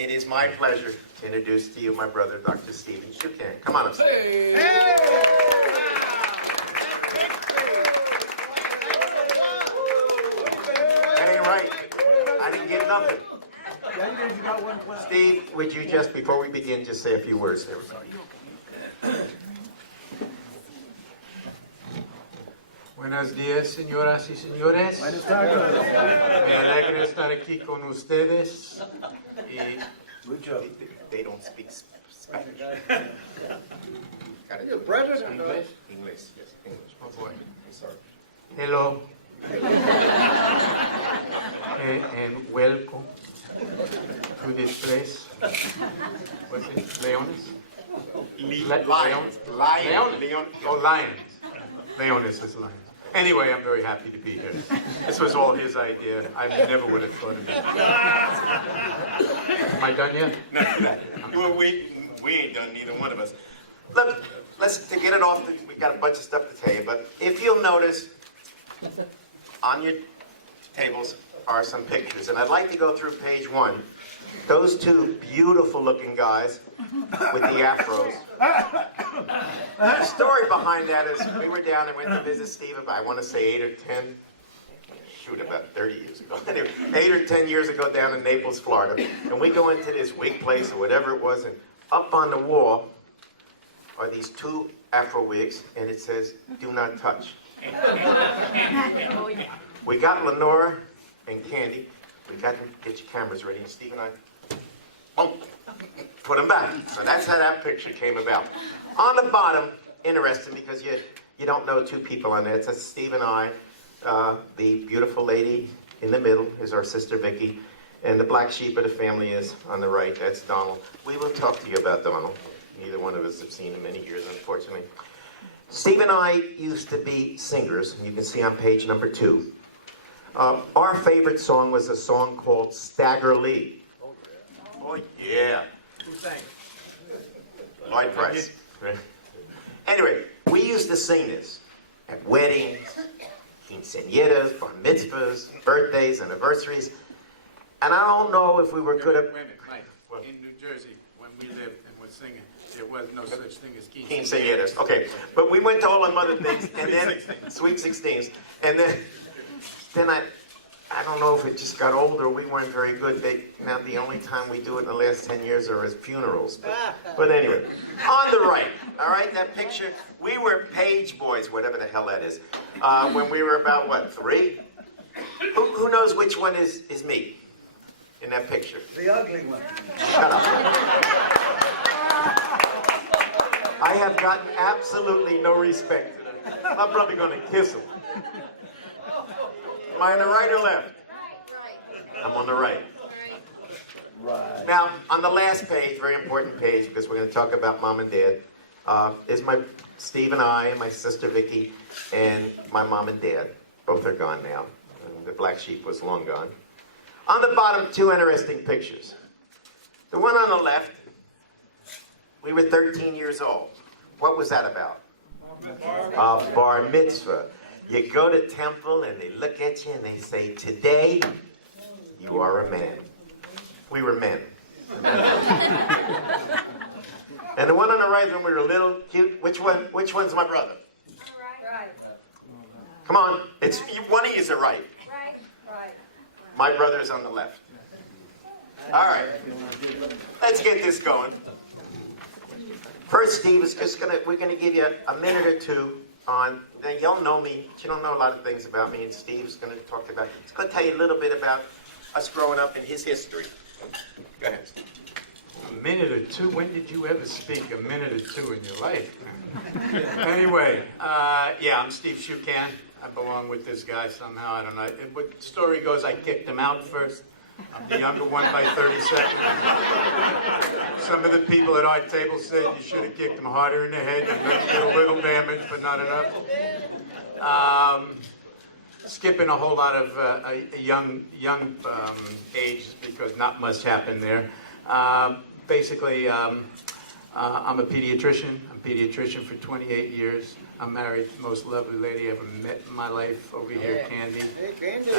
it is my pleasure to introduce to you my brother, Dr. Stephen Shukan. Come on up. Hey! That ain't right. I didn't get nothing. Steve, would you just, before we begin, just say a few words to everybody? Buenos días, señoras y señores. Buenas tardes. Me alegra estar aquí con ustedes. Y They don't speak Spanish. Your brother? English? English, yes, English. oh boy. I'm sorry. Hello. And welcome to this place. What's it? Leones? Lions. Leon? Oh, lions. Leones is lions. Anyway, I'm very happy to be here. This was all his idea. I never would have thought of it. Am I done yet? No, well, we ain't done, neither one of us. Look, to get it off, we got a bunch of stuff to tell you, but if you'll notice, on your tables are some pictures, and I'd like to go through page 1. Those two beautiful-looking guys with the afros. The story behind that is we were down and went to visit Steve about, I want to say 8 or 10, shoot, about 30 years ago. Anyway, 8 or 10 years ago down in Naples, Florida. And we go into this wig place or whatever it was, and up on the wall are these two afro wigs, and it says, "Do not touch." We got Lenora and Candy. We got to get your cameras ready, and Steve and I, boom, put them back. So that's how that picture came about. On the bottom, interesting because you don't know two people on there. It says Steve and I. The beautiful lady in the middle is our sister Vicky, and the black sheep of the family is on the right. That's Donald. We will talk to you about Donald. Neither one of us have seen him in many years, unfortunately. Steve and I used to be singers, and you can see on page number 2. Our favorite song was a song called Stagger Lee. Oh, yeah. Who sang? Lloyd Price. Anyway, we used to sing this at weddings, quinceañeras, bar mitzvahs, birthdays, anniversaries. And I don't know if we were good at... Wait a minute, Mike. In New Jersey, when we lived and were singing, there was no such thing as quinceañeras. Okay, but we went to all them other things, and then Sweet 16s, and then I don't know if it just got older. We weren't very good. Now the only time we do it in the last 10 years are as funerals. But anyway, on the right, all right, that picture. We were page boys, whatever the hell that is, when we were about what, 3? Who knows which one is me in that picture? The ugly one. Shut up. I have gotten absolutely no respect to them. I'm probably going to kiss them. Am I on the right or left? Right. I'm on the right. Right. Now, on the last page, very important page, because we're going to talk about Mom and Dad, is my Steve and I, and my sister Vicky, and my mom and dad. Both are gone now. And the black sheep was long gone. On the bottom, 2 interesting pictures. The one on the left, we were 13 years old. What was that about? Bar mitzvah. You go to temple and they look at you and they say, "Today, you are a man." We were men. And the one on the right, when we were little, cute, which one's my brother? Right. Come on, one of you's a right. Right. My brother's on the left. All right, let's get this going. First, Steve is we're gonna give you a minute or 2 on. Now, y'all know me, but you don't know a lot of things about me, and Steve's going to talk about. He's going to tell you a little bit about us growing up and his history. Go ahead, Steve. A minute or 2? When did you ever speak a minute or 2 in your life? Anyway, yeah, I'm Steve Shukan. I belong with this guy somehow. I don't know. But the story goes, I kicked him out first. I'm the younger one by 30 seconds. Some of the people at our table said you should have kicked him harder in the head. You did a little damage, but not enough. Skipping a whole lot of young age because not much happened there. Basically, I'm a pediatrician. I'm a pediatrician for 28 years. I'm married to the most lovely lady I ever met in my life over here, Candy. Hey, Candy.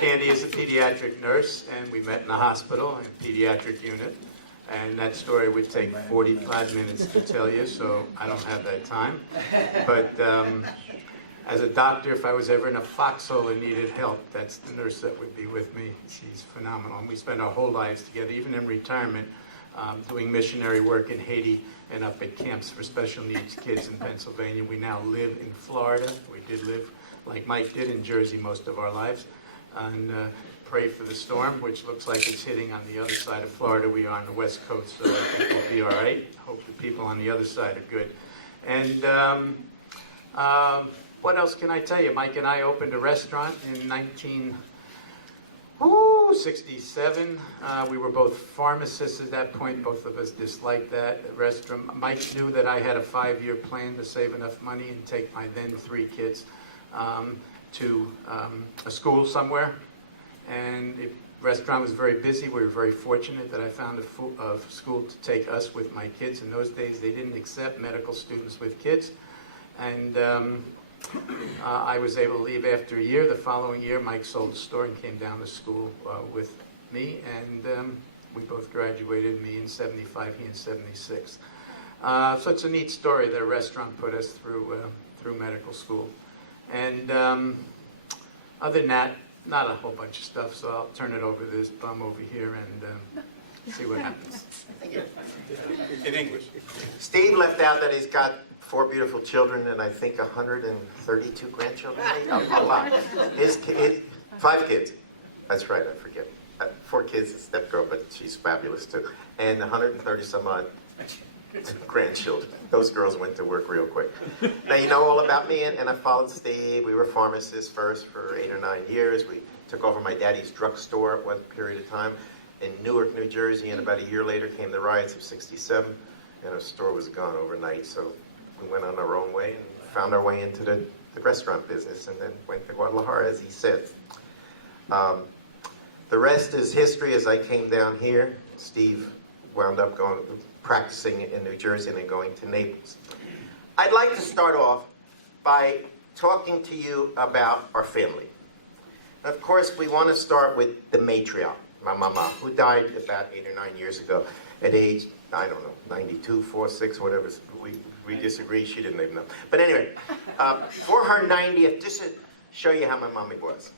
Candy is a pediatric nurse, and we met in the hospital, in a pediatric unit. And that story would take 45 minutes to tell you, so I don't have that time. But as a doctor, if I was ever in a foxhole and needed help, that's the nurse that would be with me. She's phenomenal. And we spend our whole lives together, even in retirement, doing missionary work in Haiti and up at camps for special needs kids in Pennsylvania. We now live in Florida. We did live, like Mike did, in Jersey most of our lives. And pray for the storm, which looks like it's hitting on the other side of Florida. We are on the West Coast, so I think we'll be all right. Hope the people on the other side are good. And what else can I tell you? Mike and I opened a restaurant in 1967. We were both pharmacists at that point. Both of us disliked that restaurant. Mike knew that I had a 5-year plan to save enough money and take my then 3 kids to a school somewhere. And the restaurant was very busy. We were very fortunate that I found a school to take us with my kids. In those days, they didn't accept medical students with kids. And I was able to leave after a year. The following year, Mike sold the store and came down to school with me. And we both graduated, me in 75, he in 76. So it's a neat story that a restaurant put us through medical school. And other than that, not a whole bunch of stuff, so I'll turn it over to this bum over here and see what happens. In English. Steve left out that he's got 4 beautiful children and I think 132 grandchildren. A lot. 5 kids. That's right, I forget. 4 kids, a step girl, but she's fabulous too. And 130 some odd grandchildren. Those girls went to work real quick. Now you know all about me, and I followed Steve. We were pharmacists first for 8 or 9 years. We took over my daddy's drugstore at one period of time in Newark, New Jersey, and about a year later came the riots of '67, and our store was gone overnight. So we went on our own way and found our way into the restaurant business, and then went to Guadalajara, as he said. The rest is history. As I came down here, Steve wound up practicing in New Jersey and then going to Naples. I'd like to start off by talking to you about our family. Of course, we want to start with the matriarch, my mama, who died about 8 or 9 years ago at age, I don't know, 92, 4, 6, whatever. We disagree. She didn't even know. But anyway, for her 90th, just to show you how my mommy was.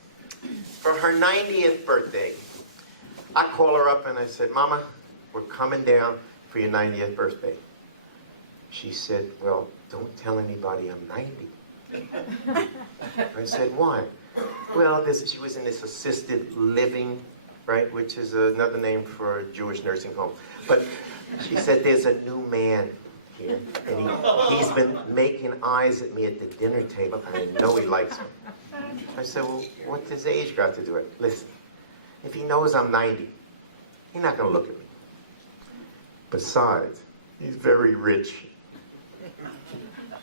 For her 90th birthday, I call her up and I said, Mama, we're coming down for your 90th birthday. She said, well, don't tell anybody I'm 90. I said, why? Well, she was in this assisted living, right, which is another name for a Jewish nursing home. But she said, there's a new man here, and he's been making eyes at me at the dinner table, and I know he likes me. I said, well, what does age got to do with it? Listen, if he knows I'm 90, he's not going to look at me. Besides, he's very rich.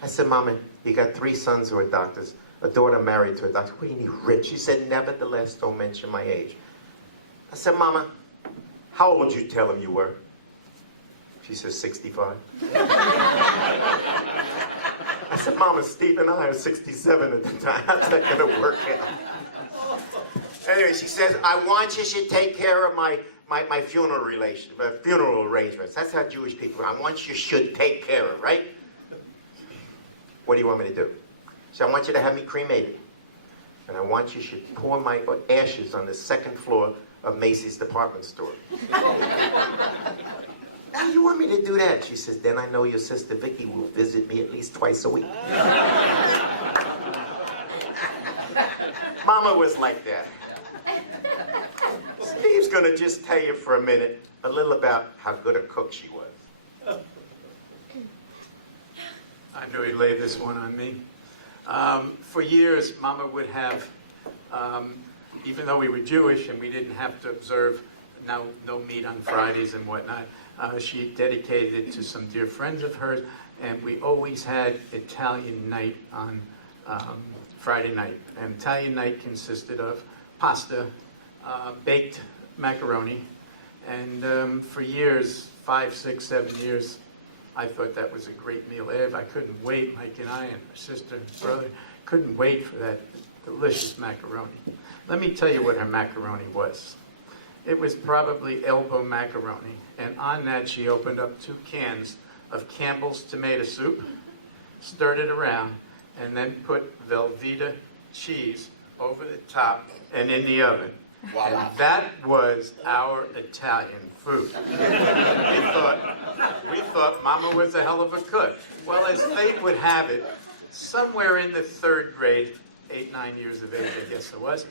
I said, Mama, you got 3 sons who are doctors, a daughter married to a doctor. What do you need, rich? She said, nevertheless, don't mention my age. I said, Mama, how old did you tell him you were? She said, 65. I said, Mama, Steve and I are 67 at the time. How's that going to work out? Anyway, she says, I want you to take care of my funeral arrangements. That's how Jewish people are. I want you should take care of, right? What do you want me to do? So I want you to have me cremated. And I want you should pour my ashes on the 2nd floor of Macy's department store. How do you want me to do that? She says, then I know your sister Vicky will visit me at least twice a week. Mama was like that. Steve's going to just tell you for a minute a little about how good a cook she was. I knew he'd lay this one on me. For years, Mama would have, even though we were Jewish and we didn't have to observe no meat on Fridays and whatnot, she dedicated it to some dear friends of hers, and we always had Italian night on Friday night. And Italian night consisted of pasta, baked macaroni, and for years, 5, 6, 7 years, I thought that was a great meal. I couldn't wait, Mike and I and my sister and brother couldn't wait for that delicious macaroni. Let me tell you what her macaroni was. It was probably elbow macaroni, and on that she opened up 2 cans of Campbell's tomato soup, stirred it around, and then put Velveeta cheese over the top and in the oven. And that was our Italian food. We thought Mama was a hell of a cook. Well, as fate would have it, somewhere in the 3rd grade, 8, 9 years of age, I guess it was,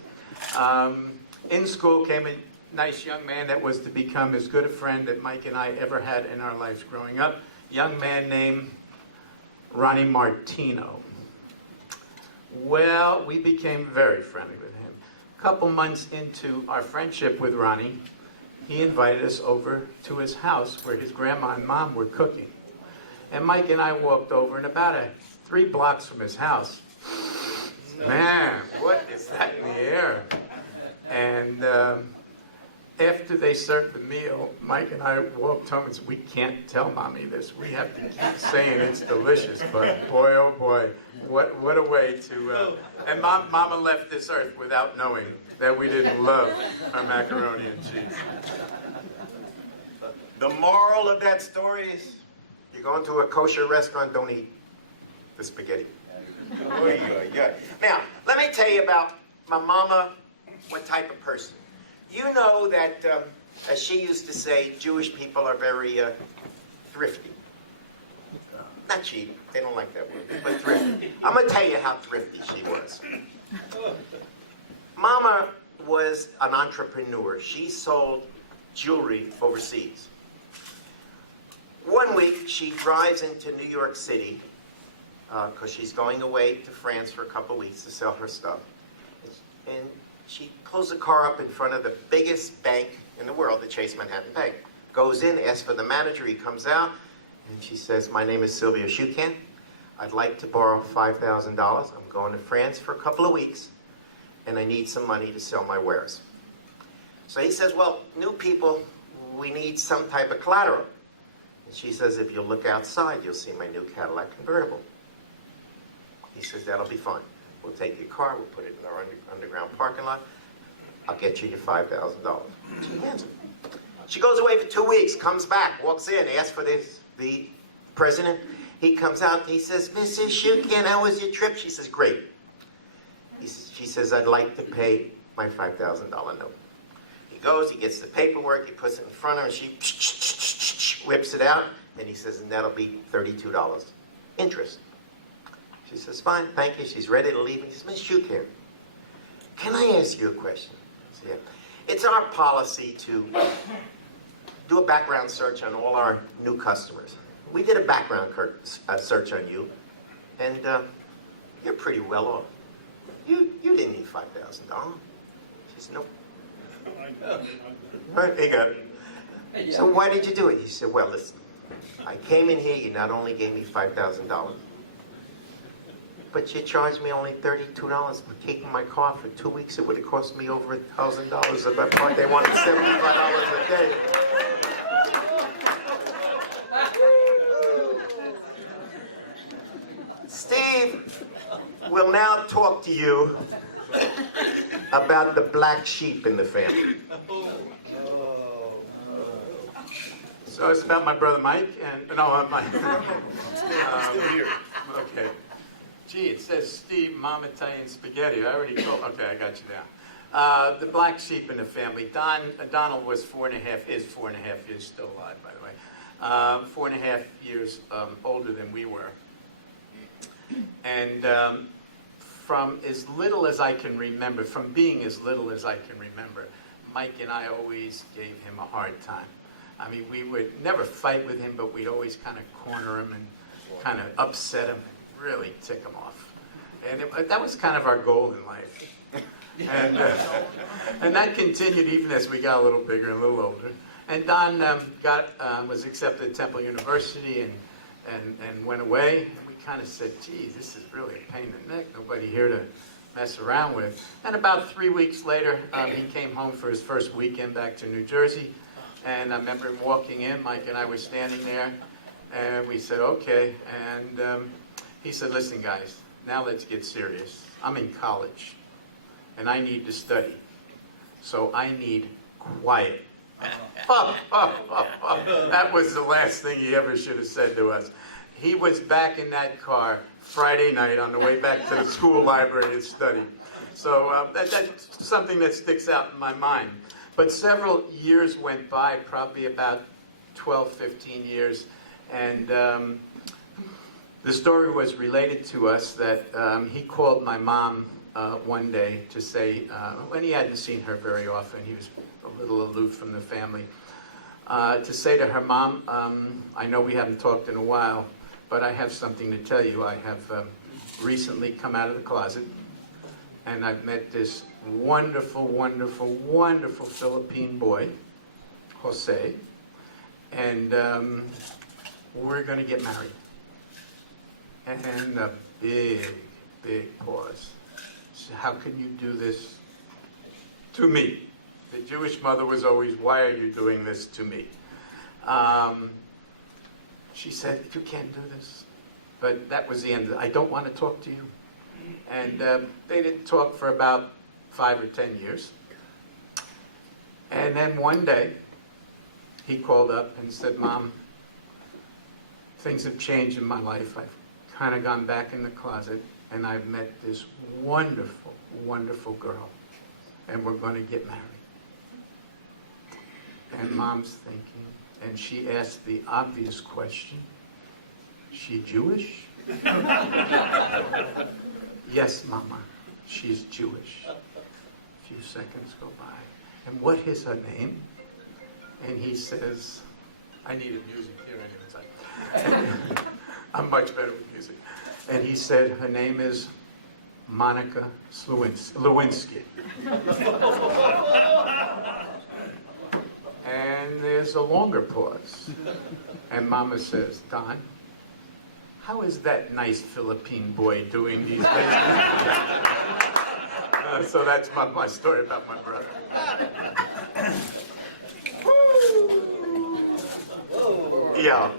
in school came a nice young man that was to become as good a friend that Mike and I ever had in our lives growing up. Young man named Ronnie Martino. Well, we became very friendly with him. A couple months into our friendship with Ronnie, he invited us over to his house where his grandma and mom were cooking. And Mike and I walked over, and about 3 blocks from his house, man, what is that in the air? And after they served the meal, Mike and I walked home and said, we can't tell Mommy this. We have to keep saying it's delicious. But boy, oh boy, what a way to... and Mama left this earth without knowing that we didn't love our macaroni and cheese. The moral of that story is, you go into a kosher restaurant, don't eat the spaghetti. Now, let me tell you about my mama, what type of person. You know that, as she used to say, Jewish people are very thrifty. Not cheap, they don't like that word, but thrifty. I'm going to tell you how thrifty she was. Mama was an entrepreneur. She sold jewelry overseas. One week, she drives into New York City because she's going away to France for a couple weeks to sell her stuff. And she pulls the car up in front of the biggest bank in the world, the Chase Manhattan Bank. Goes in, asks for the manager, he comes out, and she says, my name is TWO Shukans. I'd like to borrow $5,000. I'm going to France for a couple of weeks, and I need some money to sell my wares. So he says, well, new people, we need some type of collateral. And she says, if you look outside, you'll see my new Cadillac convertible. He says, that'll be fine. We'll take your car, we'll put it in our underground parking lot. I'll get you your $5,000. She hands it. She goes away for 2 weeks, comes back, walks in, asks for the president. He comes out, he says, Mrs. Shukans, how was your trip? She says, great. She says, I'd like to pay my $5,000 note. He goes, he gets the paperwork, he puts it in front of her, and she whips it out, and he says, and that'll be $32. Interest. She says, fine, thank you. She's ready to leave. He says, Miss Shukans, can I ask you a question? Says, yeah. It's our policy to do a background search on all our new customers. We did a background search on you, and you're pretty well off. You didn't need $5,000. She said, nope. All right, he got it. So why did you do it? He said, well, listen, I came in here, you not only gave me $5,000, but you charged me only $32 for taking my car for 2 weeks. It would have cost me over $1,000 at that point. They wanted $75 a day. Steve will now talk to you about the black sheep in the family. So it's about my brother Mike and Mike. Still here. Okay. Gee, it says Steve, Mom, Italian spaghetti. I already told. Okay, I got you down. The black sheep in the family. Donald was 4.5, is 4.5 years, still alive, by the way. 4.5 years older than we were. And from as little as I can remember, from being as little as I can remember, Mike and I always gave him a hard time. I mean, we would never fight with him, but we'd always kind of corner him and kind of upset him. Really tick him off. And that was kind of our goal in life. And that continued even as we got a little bigger and a little older. And Don was accepted at Temple University and went away. And we kind of said, geez, this is really a pain in the neck. Nobody here to mess around with. And about 3 weeks later, he came home for his first weekend back to New Jersey. And I remember him walking in. Mike and I were standing there. And we said, okay. And he said, listen, guys, now let's get serious. I'm in college, and I need to study. So I need quiet. That was the last thing he ever should have said to us. He was back in that car Friday night on the way back to the school library to study. So that's something that sticks out in my mind. But several years went by, probably about 12, 15 years, and the story was related to us that he called my mom one day to say, when he hadn't seen her very often, he was a little aloof from the family, to say to her, Mom, I know we haven't talked in a while, but I have something to tell you. I have recently come out of the closet, and I've met this wonderful, wonderful, wonderful Philippine boy, Jose, and we're going to get married. And a big, big pause. So how can you do this to me? The Jewish mother was always, why are you doing this to me? She said, you can't do this. But that was the end. I don't want to talk to you. And they didn't talk for about 5 or 10 years. And then one day, he called up and said, Mom, things have changed in my life. I've kind of gone back in the closet, and I've met this wonderful, wonderful girl, and we're going to get married. And Mom's thinking, and she asked the obvious question, she Jewish? Yes, Mama, she's Jewish. A few seconds go by. And what is her name? And he says, I needed music here anyway. I'm much better with music. And he said, her name is Monica Lewinsky. And there's a longer pause. And Mama says, Don, how is that nice Philippine boy doing these days? So that's my story about my brother. Yeah,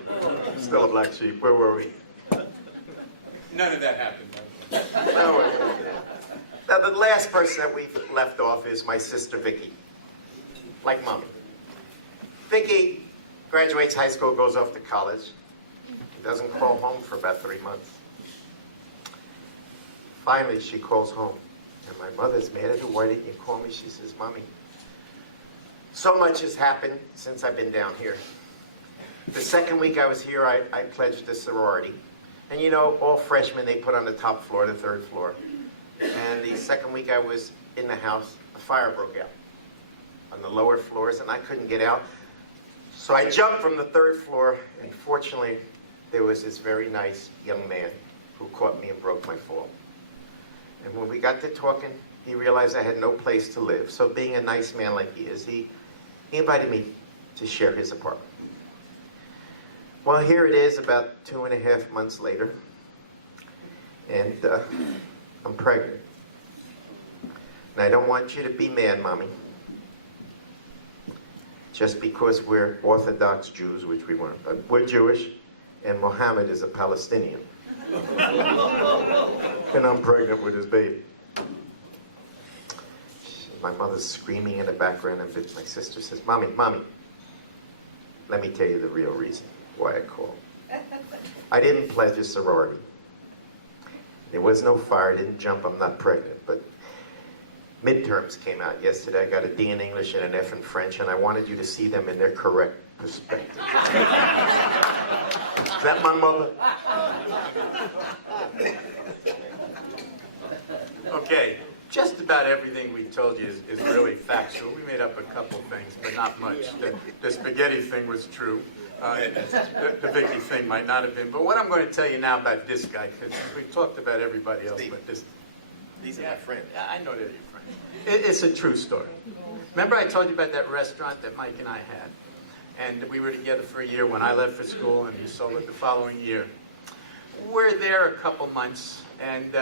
still a black sheep. Where were we? None of that happened, though. No. Now, the last person that we've left off is my sister, Vicky. Like Mommy. Vicky graduates high school, goes off to college. Doesn't call home for about 3 months. Finally, she calls home. And my mother's mad at her. Why didn't you call me? She says, Mommy, so much has happened since I've been down here. The second week I was here, I pledged a sorority. And you know, all freshmen, they put on the top floor, the 3rd floor. And the second week I was in the house, a fire broke out on the lower floors, and I couldn't get out. So I jumped from the 3rd floor, and fortunately, there was this very nice young man who caught me and broke my fall. And when we got to talking, he realized I had no place to live. So being a nice man like he is, he invited me to share his apartment. Well, here it is about 2.5 months later, and I'm pregnant. And I don't want you to be mad, Mommy. Just because we're Orthodox Jews, which we weren't, but we're Jewish, and Mohammed is a Palestinian. And I'm pregnant with his baby. My mother's screaming in the background, and my sister says, Mommy, let me tell you the real reason why I called. I didn't pledge a sorority. There was no fire, I didn't jump, I'm not pregnant, but midterms came out yesterday. I got a D in English and an F in French, and I wanted you to see them in their correct perspective. Is that my mother? Okay, just about everything we told you is really factual. We made up a couple things, but not much. The spaghetti thing was true. The Vicky thing might not have been. But what I'm going to tell you now about this guy, because we've talked about everybody else, but this... These are my friends. Yeah, I know they're your friends. It's a true story. Remember I told you about that restaurant that Mike and I had? And we were together for a year when I left for school, and he sold it the following year. We're there a couple months, and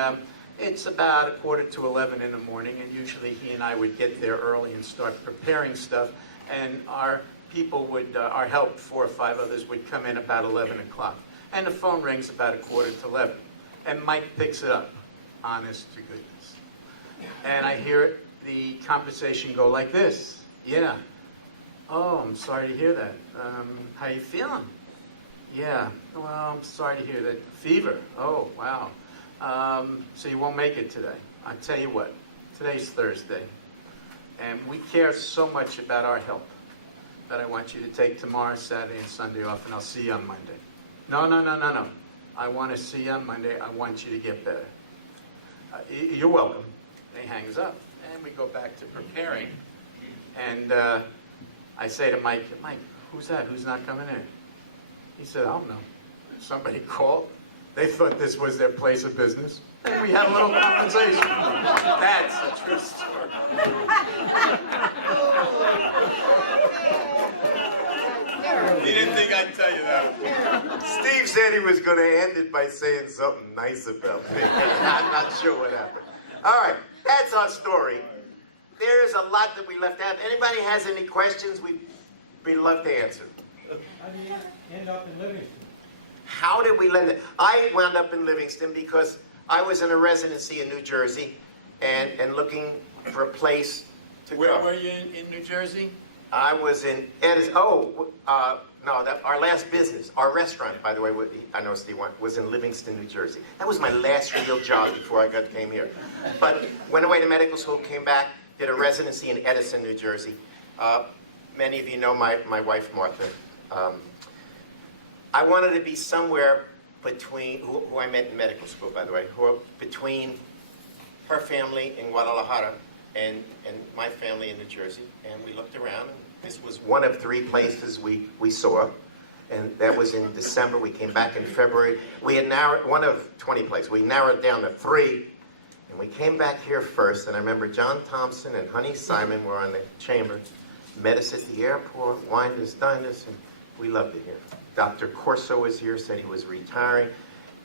it's about 11:45 in the morning, and usually he and I would get there early and start preparing stuff. And our people would, our help, 4 or 5 others, would come in about 11 o'clock. And the phone rings about 11:15. And Mike picks it up, honest to goodness. And I hear the conversation go like this. Yeah. Oh, I'm sorry to hear that. How you feeling? Yeah. Well, I'm sorry to hear that. Fever. Oh, wow. So you won't make it today. I tell you what, today's Thursday. And we care so much about our help that I want you to take tomorrow, Saturday, and Sunday off, and I'll see you on Monday. No. I want to see you on Monday. I want you to get better. You're welcome. And he hangs up. And we go back to preparing. And I say to Mike, who's that? Who's not coming in? He said, I don't know. Somebody called. They thought this was their place of business. And we had a little conversation. That's a true story. You didn't think I'd tell you that. Steve said he was going to end it by saying something nice about me. I'm not sure what happened. All right, that's our story. There's a lot that we left out. Anybody has any questions, we'd love to answer. How do you end up in Livingston? How did we land it? I wound up in Livingston because I was in a residency in New Jersey and looking for a place to Where go. were you in New Jersey? I was in our last business, our restaurant, by the way, I know Steve was in Livingston, New Jersey. That was my last real job before I came here. But went away to medical school, came back, did a residency in Edison, New Jersey. Many of you know my wife, Martha. I wanted to be somewhere between, who I met in medical school, by the way, between her family in Guadalajara and my family in New Jersey. And we looked around, and this was one of 3 places we saw. And that was in December. We came back in February. We had narrowed, one of 20 places. We narrowed down to 3. And we came back here first. And I remember John Thompson and Honey Simon were on the chamber, met us at the airport, wined us, dined us, and we loved it here. Dr. Corso was here, said he was retiring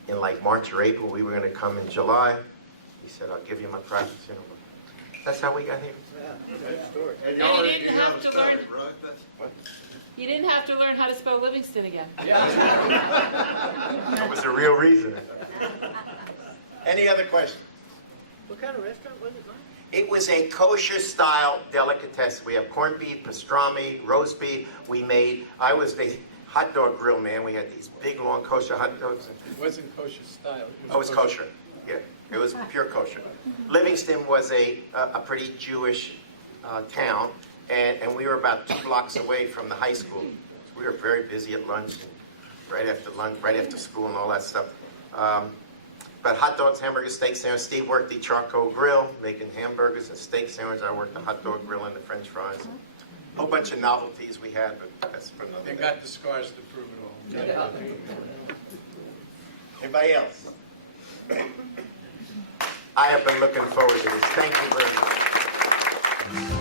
in like March or April. We were going to come in July. He said, I'll give you my practice. That's how we got here. And you didn't have to learn. You didn't have to learn how to spell Livingston again. That was the real reason. Any other questions? What kind of restaurant was it, Mike? It was a kosher-style delicatessen. We have corned beef, pastrami, roast beef. I was the hot dog grill man. We had these big, long kosher hot dogs. It wasn't kosher style. It was kosher. Yeah, it was pure kosher. Livingston was a pretty Jewish town, and we were about 2 blocks away from the high school. We were very busy at lunch, and right after school and all that stuff. But hot dogs, hamburgers, steak sandwich. Steve worked the charcoal grill, making hamburgers and steak sandwich. I worked the hot dog grill and the French fries. A whole bunch of novelties we had, but that's for another They day. got the scars to prove it all. Anybody else? I have been looking forward to this. Thank you very much.